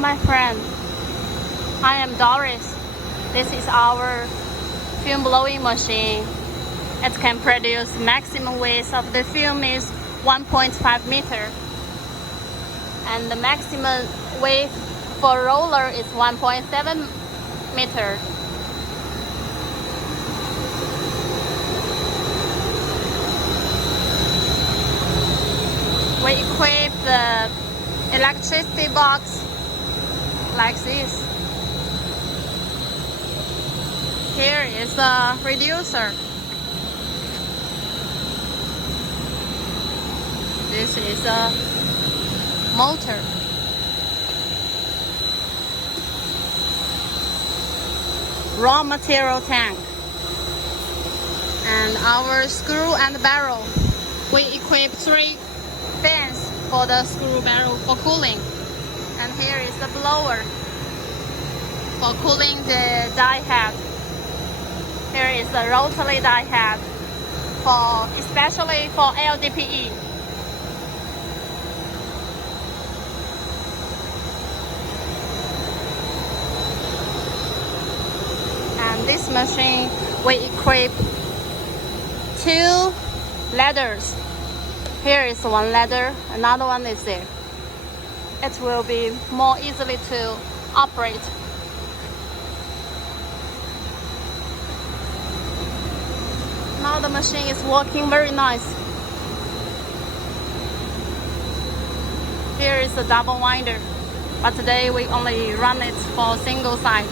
my friend. I am Doris. This is our film blowing machine. It can produce maximum width of the film is 1.5 meter. And the maximum width for roller is 1.7 meter. We equip the electricity box like this. Here is a reducer. This is a motor. Raw material tank. And our screw and barrel. We equip 3 fans for the screw barrel for cooling. And here is the blower for cooling the die head. Here is the rotary die head especially for LDPE. And this machine we equip 2 ladders. Here is one ladder, another one is there. It will be more easily to operate. Now the machine is working very nice. Here is a double winder, but today we only run it for single side.